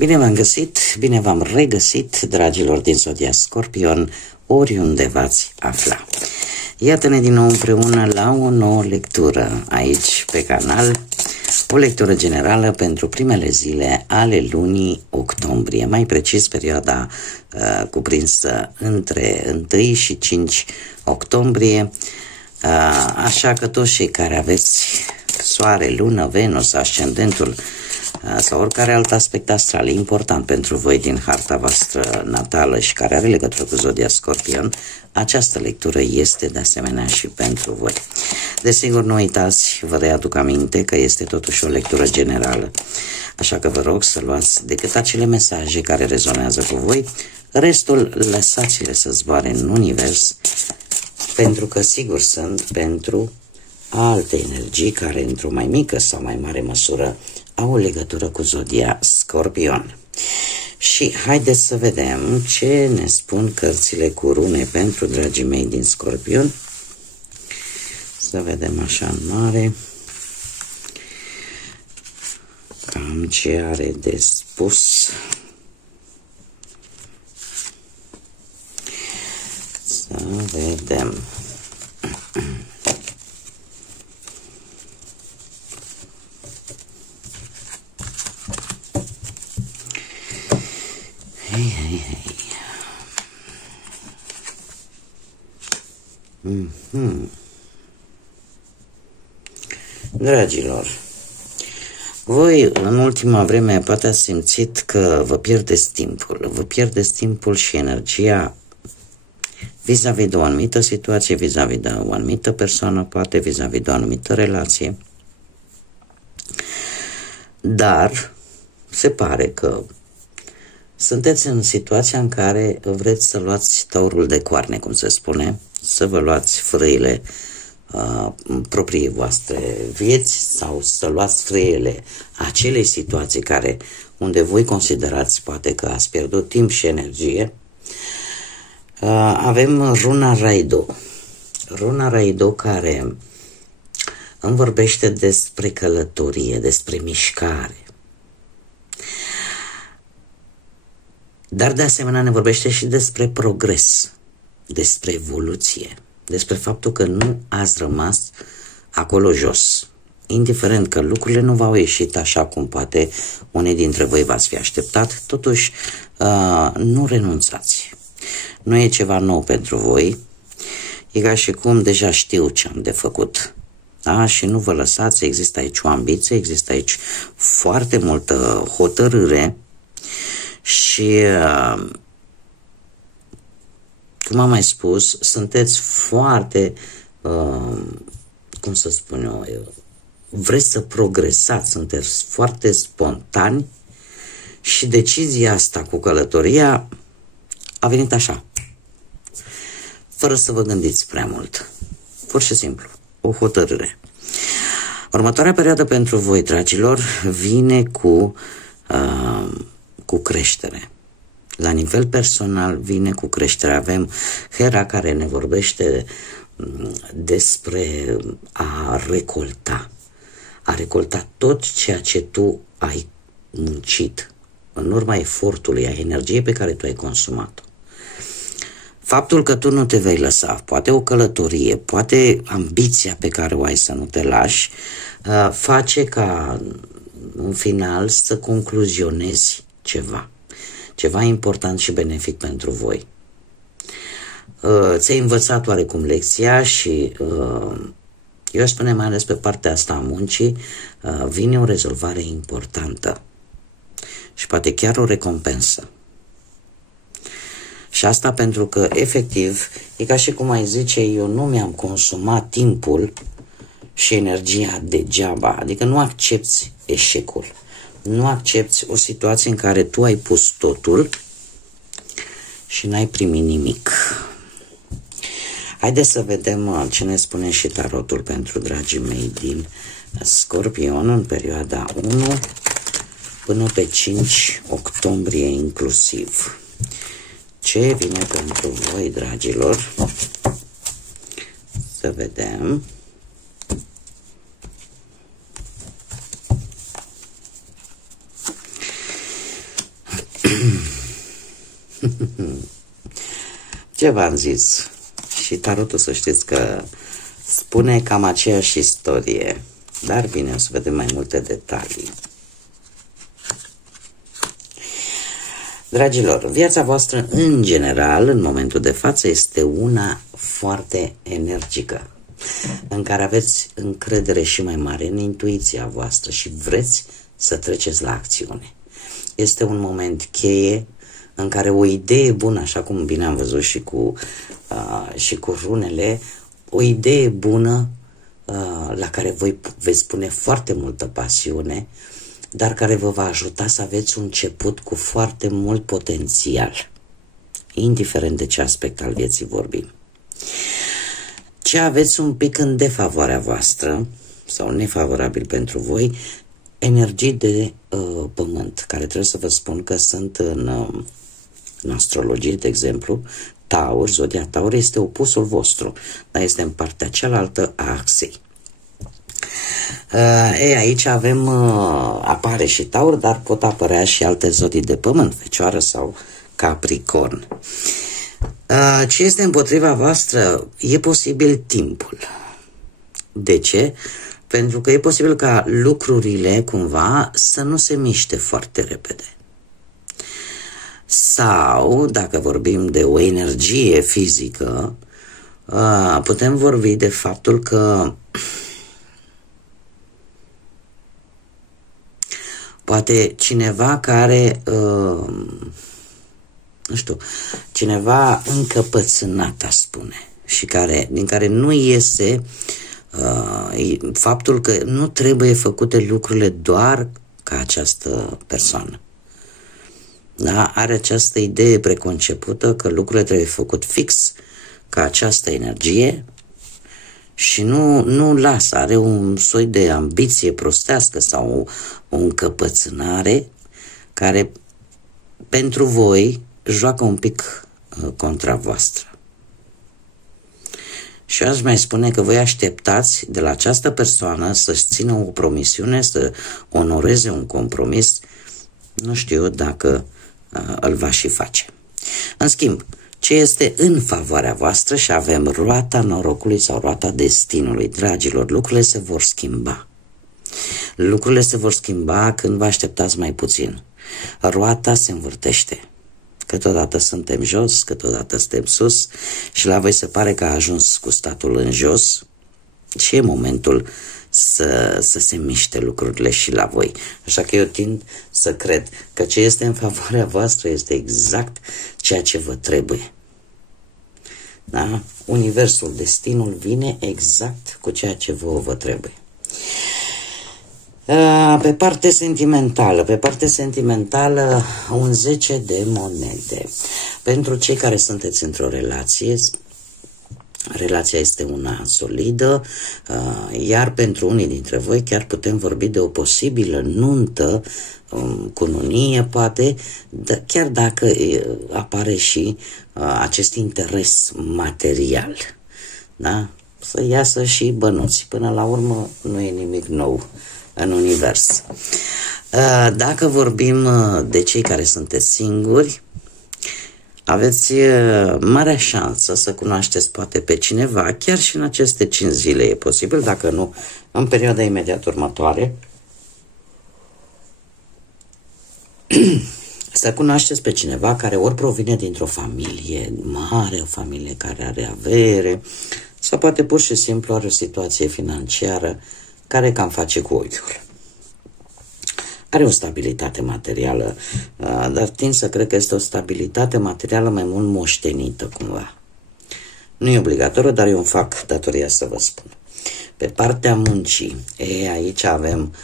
Bine v-am găsit, bine v-am regăsit, dragilor din Zodia Scorpion, oriunde v-ați afla. Iată-ne din nou împreună la o nouă lectură aici pe canal, o lectură generală pentru primele zile ale lunii octombrie, mai precis perioada cuprinsă între 1 și 5 octombrie, așa că toți cei care aveți Soare, Lună, Venus, Ascendentul sau oricare alt aspect astral important pentru voi din harta voastră natală și care are legătură cu Zodia Scorpion, această lectură este de asemenea și pentru voi. Desigur, nu uitați, vă readuc aminte că este totuși o lectură generală, așa că vă rog să luați decât acele mesaje care rezonează cu voi, restul lăsați-le să zboare în univers, pentru că sigur sunt pentru alte energii care într-o mai mică sau mai mare măsură au o legătură cu Zodia Scorpion. Și haideți să vedem ce ne spun cărțile cu rune pentru dragii mei din Scorpion. Să vedem așa în mare cam ce are de spus. Să vedem. Dragilor, voi în ultima vreme poate ați simțit că vă pierdeți timpul și energia vis-a-vis de o anumită situație, vis-a-vis de o anumită persoană, poate vis-a-vis de o anumită relație, dar se pare că sunteți în situația în care vreți să luați taurul de coarne, cum se spune, să vă luați frâile proprii voastre vieți sau să luați frâiele acelei situații unde voi considerați poate că ați pierdut timp și energie. Avem runa Raido. Runa Raido care îmi vorbește despre călătorie, despre mișcare. Dar de asemenea ne vorbește și despre progres, despre evoluție, despre faptul că nu ați rămas acolo jos. Indiferent că lucrurile nu v-au ieșit așa cum poate unii dintre voi v-ați fi așteptat, totuși nu renunțați. Nu e ceva nou pentru voi, e ca și cum deja știu ce am de făcut. Da? Și nu vă lăsați, există aici o ambiție, există aici foarte multă hotărâre și, cum am mai spus, sunteți foarte, cum să spun eu, vreți să progresați, sunteți foarte spontani și decizia asta cu călătoria a venit așa, fără să vă gândiți prea mult, pur și simplu, o hotărâre. Următoarea perioadă pentru voi, dragilor, vine cu creștere. La nivel personal vine cu creștere. Avem Hera care ne vorbește despre a recolta tot ceea ce tu ai muncit în urma efortului, a energiei pe care tu ai consumat-o. Faptul că tu nu te vei lăsa, poate o călătorie, poate ambiția pe care o ai să nu te lași, face ca în final să concluzionezi ceva important și benefic pentru voi. Ți-ai învățat oarecum lecția și eu spune mai ales pe partea asta a muncii vine o rezolvare importantă și poate chiar o recompensă. Și asta pentru că efectiv e ca și cum ai zice, eu nu mi-am consumat timpul și energia degeaba, adică nu accepți eșecul. Nu accepți o situație în care tu ai pus totul și n-ai primit nimic. Haideți să vedem ce ne spune și tarotul pentru dragii mei din Scorpion în perioada 1 până pe 5 octombrie inclusiv. Ce vine pentru voi, dragilor? Să vedem. Ce v-am zis? Și tarotul, să știți că spune cam aceeași istorie. Dar bine, o să vedem mai multe detalii. Dragilor, viața voastră în general, în momentul de față, este una foarte energică, în care aveți încredere și mai mare în intuiția voastră și vreți să treceți la acțiune. Este un moment cheie în care o idee bună, așa cum bine am văzut și cu runele, o idee bună la care voi veți pune foarte multă pasiune, dar care vă va ajuta să aveți un început cu foarte mult potențial, indiferent de ce aspect al vieții vorbim. Ce aveți un pic în defavoarea voastră, sau nefavorabil pentru voi, energii de pământ, care trebuie să vă spun că sunt în astrologie, de exemplu, Taur, zodia Taur este opusul vostru, dar este în partea cealaltă a axei. Aici avem, apare și Taur, dar pot apărea și alte zodii de pământ, Fecioară sau Capricorn. Ce este împotriva voastră? E posibil timpul. De ce? Pentru că e posibil ca lucrurile cumva să nu se miște foarte repede. Sau, dacă vorbim de o energie fizică, putem vorbi de faptul că poate cineva care, nu știu, cineva încăpățânat, aș spune, și din care nu iese faptul că nu trebuie făcute lucrurile doar ca această persoană. Da? Are această idee preconcepută că lucrurile trebuie făcut fix ca această energie și nu lasă, are un soi de ambiție prostească sau o încăpățânare care pentru voi joacă un pic contra voastră. Și aș mai spune că voi așteptați de la această persoană să-și țină o promisiune, să onoreze un compromis, nu știu dacă îl va și face. În schimb, ce este în favoarea voastră, și avem roata norocului sau roata destinului. Dragilor, lucrurile se vor schimba. Lucrurile se vor schimba când vă așteptați mai puțin. Roata se învârtește. Câteodată suntem jos, câteodată suntem sus și la voi se pare că a ajuns cu statul în jos și e momentul să se miște lucrurile și la voi. Așa că eu tind să cred că ce este în favoarea voastră este exact ceea ce vă trebuie. Da? Universul, destinul vine exact cu ceea ce vă trebuie. Pe partea sentimentală, un 10 de monede. Pentru cei care sunteți într-o relație, relația este una solidă, iar pentru unii dintre voi chiar putem vorbi de o posibilă nuntă, cununie poate, chiar dacă apare și acest interes material. Da? Să iasă și bănuți. Până la urmă nu e nimic nou în univers. Dacă vorbim de cei care sunteți singuri, aveți marea șansă să cunoașteți poate pe cineva, chiar și în aceste 5 zile e posibil, dacă nu în perioada imediat următoare, să cunoașteți pe cineva care ori provine dintr-o familie mare, o familie care are avere, sau poate pur și simplu are o situație financiară care cam face cu ochiul. Are o stabilitate materială, dar tind să cred că este o stabilitate materială mai mult moștenită cumva. Nu e obligatoriu, dar eu îmi fac datoria să vă spun. Pe partea muncii, aici avem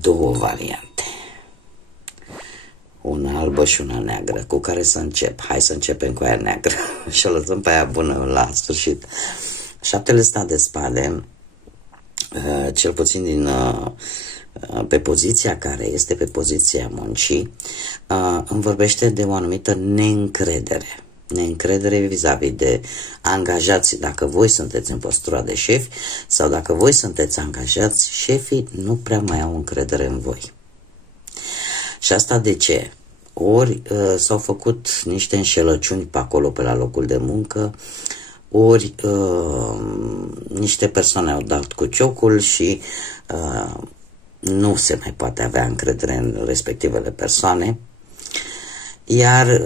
2 variante. Una albă și una neagră, cu care să încep. Hai să începem cu aia neagră și o lăsăm pe aia bună la sfârșit. 7 de spade, cel puțin pe poziția care este pe poziția muncii, îmi vorbește de o anumită neîncredere. Neîncredere vis-a-vis de angajați, dacă voi sunteți în postura de șefi sau dacă voi sunteți angajați, șefii nu prea mai au încredere în voi. Și asta de ce? ori s-au făcut niște înșelăciuni pe acolo, pe la locul de muncă, ori niște persoane au dat cu ciocul și nu se mai poate avea încredere în respectivele persoane. Iar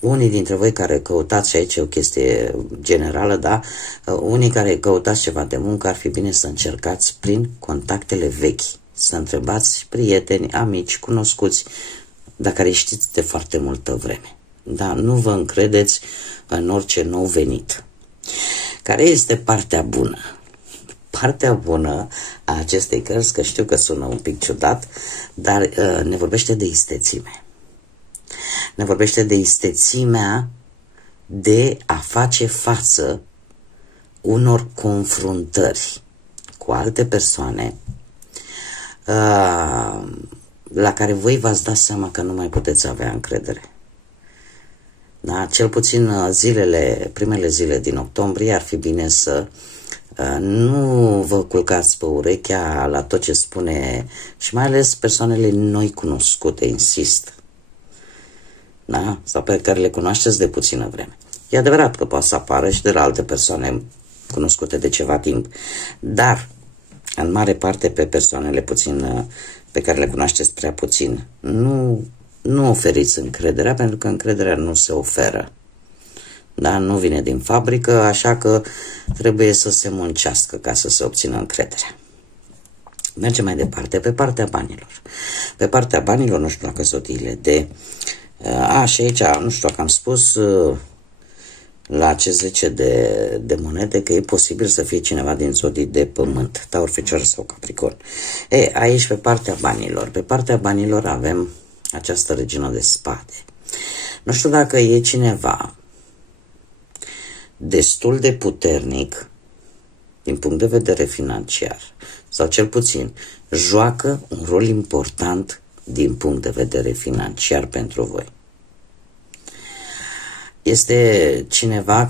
unii dintre voi care căutați, și aici e o chestie generală, da, unii care căutați ceva de muncă, ar fi bine să încercați prin contactele vechi, să întrebați prieteni, amici, cunoscuți, dacă le știți de foarte multă vreme. Da, nu vă încredeți în orice nou venit. Care este partea bună? Partea bună a acestei cărți, că știu că sună un pic ciudat, dar ne vorbește de istețime. Ne vorbește de istețimea de a face față unor confruntări cu alte persoane la care voi v-ați dat seama că nu mai puteți avea încredere. Da? Cel puțin primele zile din octombrie ar fi bine să nu vă culcați pe urechea la tot ce spune, și mai ales persoanele noi cunoscute, insist. Da? Sau pe care le cunoașteți de puțină vreme. E adevărat că poate să apară și de la alte persoane cunoscute de ceva timp, dar în mare parte pe persoanele pe care le cunoașteți prea puțin, nu oferiți încrederea, pentru că încrederea nu se oferă. Da? Nu vine din fabrică, așa că trebuie să se muncească ca să se obțină încrederea. Mergem mai departe, pe partea banilor. Pe partea banilor, nu știu dacă sotiile de... și aici, nu știu dacă am spus la acest 10 de monede că e posibil să fie cineva din zodii de pământ, Taur, Fecioară sau Capricorn. Aici pe partea banilor. Pe partea banilor avem această regină de spade. Nu știu dacă e cineva destul de puternic din punct de vedere financiar, sau cel puțin joacă un rol important din punct de vedere financiar pentru voi. Este cineva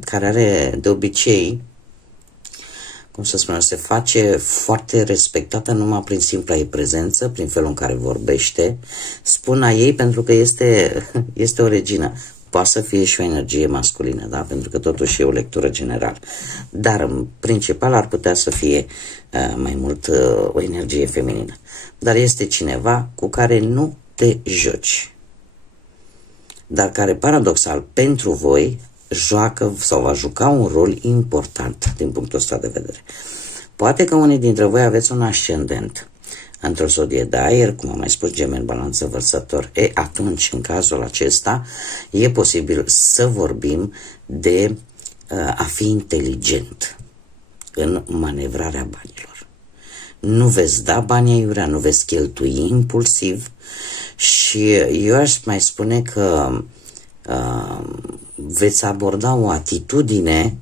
care are de obicei, cum să spunem, se face foarte respectată numai prin simpla ei prezență, prin felul în care vorbește. Spun a ei pentru că este o regină. Poate să fie și o energie masculină, da? Pentru că totuși e o lectură generală. Dar în principal ar putea să fie mai mult o energie feminină. Dar este cineva cu care nu te joci, dar care, paradoxal, pentru voi joacă sau va juca un rol important din punctul ăsta de vedere. Poate că unii dintre voi aveți un ascendent într-o zodie de aer, cum am mai spus, Gemeni, Balanță, Vărsător. Atunci, în cazul acesta, e posibil să vorbim de a fi inteligent în manevrarea banilor. Nu veți da banii aiurea, nu veți cheltui impulsiv și eu aș mai spune că veți aborda o atitudine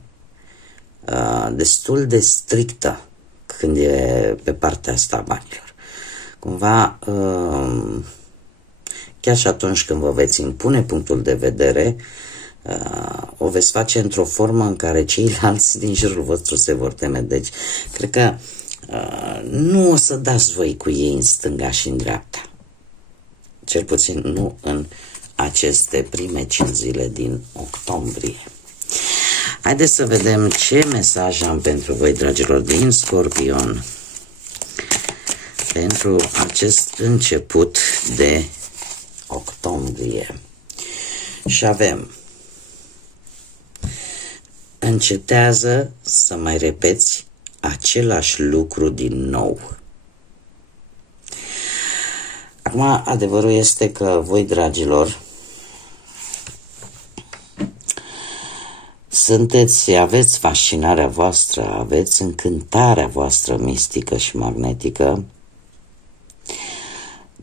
destul de strictă când e pe partea asta a banilor. Cumva, chiar și atunci când vă veți impune punctul de vedere, o veți face într-o formă în care ceilalți din jurul vostru se vor teme. Deci, cred că nu o să dați voi cu ei în stânga și în dreapta. Cel puțin nu în aceste prime 5 zile din octombrie. Haideți să vedem ce mesaj am pentru voi, dragilor, din Scorpion, pentru acest început de octombrie. Și avem: încetează să mai repeți același lucru din nou. Acum, adevărul este că voi, dragilor, aveți fascinarea voastră, aveți încântarea voastră mistică și magnetică,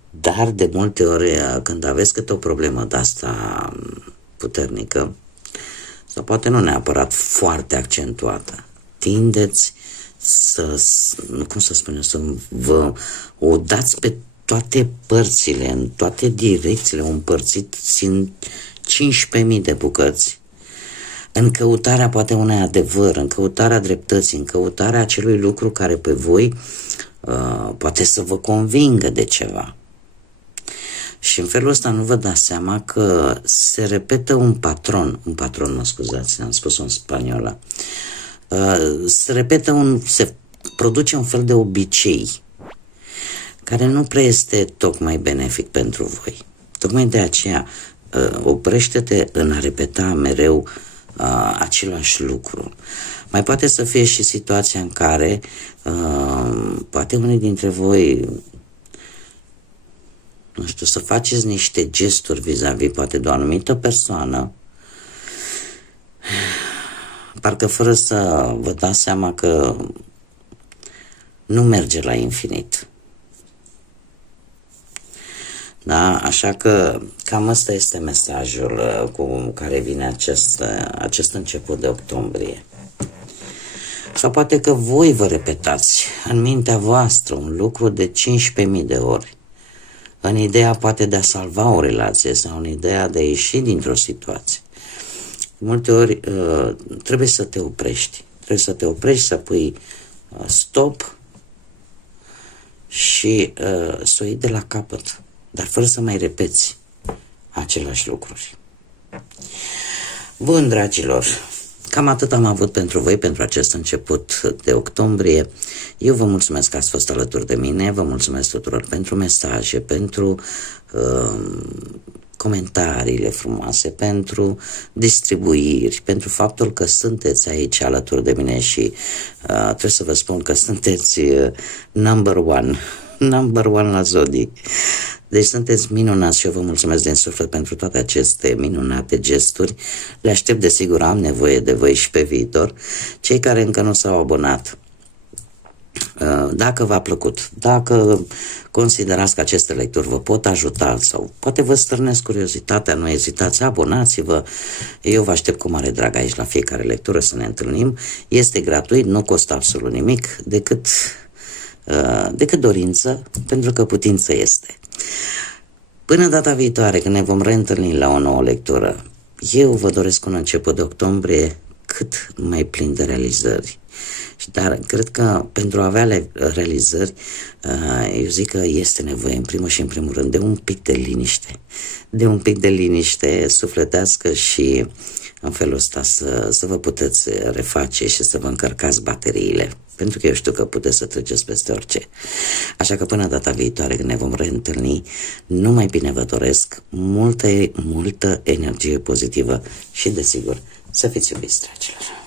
dar de multe ori când aveți câte o problemă de asta puternică, sau poate nu neapărat foarte accentuată, tindeți să vă o dați pe toate părțile, în toate direcțiile, o împărțiți în 15.000 de bucăți, în căutarea poate unui adevăr, în căutarea dreptății, în căutarea acelui lucru care pe voi poate să vă convingă de ceva. Și în felul ăsta nu vă dați seama că se repetă un patron, mă scuzați, am spus în spaniolă, se produce un fel de obicei care nu prea este tocmai benefic pentru voi. Tocmai de aceea oprește-te în a repeta mereu același lucru. Mai poate să fie și situația în care poate unii dintre voi, nu știu, să faceți niște gesturi vis-a-vis poate de o anumită persoană, parcă fără să vă dați seama că nu merge la infinit. Da? Așa că cam ăsta este mesajul cu care vine acest început de octombrie. Sau poate că voi vă repetați în mintea voastră un lucru de 15.000 de ori, în ideea poate de a salva o relație sau în ideea de a ieși dintr-o situație. De multe ori trebuie să te oprești. Trebuie să te oprești, să pui stop și să o iei de la capăt, dar fără să mai repeți aceleași lucruri. Bun, dragilor, cam atât am avut pentru voi pentru acest început de octombrie. Eu vă mulțumesc că ați fost alături de mine, vă mulțumesc tuturor pentru mesaje, pentru comentariile frumoase, pentru distribuiri, pentru faptul că sunteți aici alături de mine și trebuie să vă spun că sunteți number one la Zodii. Deci sunteți minunați și eu vă mulțumesc din suflet pentru toate aceste minunate gesturi. Le aștept, desigur, am nevoie de voi și pe viitor. Cei care încă nu s-au abonat, dacă v-a plăcut, dacă considerați că aceste lecturi vă pot ajuta sau poate vă stârnesc curiozitatea, nu ezitați, abonați-vă. Eu vă aștept cu mare drag aici la fiecare lectură să ne întâlnim. Este gratuit, nu costă absolut nimic, decât dorință, pentru că putință este. Până data viitoare, când ne vom reîntâlni la o nouă lectură, eu vă doresc un început de octombrie cât mai plin de realizări. Dar cred că pentru a avea realizări, eu zic că este nevoie, în primul și în primul rând, de un pic de liniște. De un pic de liniște sufletească și în felul ăsta să vă puteți reface și să vă încărcați bateriile. Pentru că eu știu că puteți să treceți peste orice. Așa că până data viitoare, când ne vom reîntâlni, numai bine vă doresc multă energie pozitivă și, desigur, să fiți iubiți, dragilor.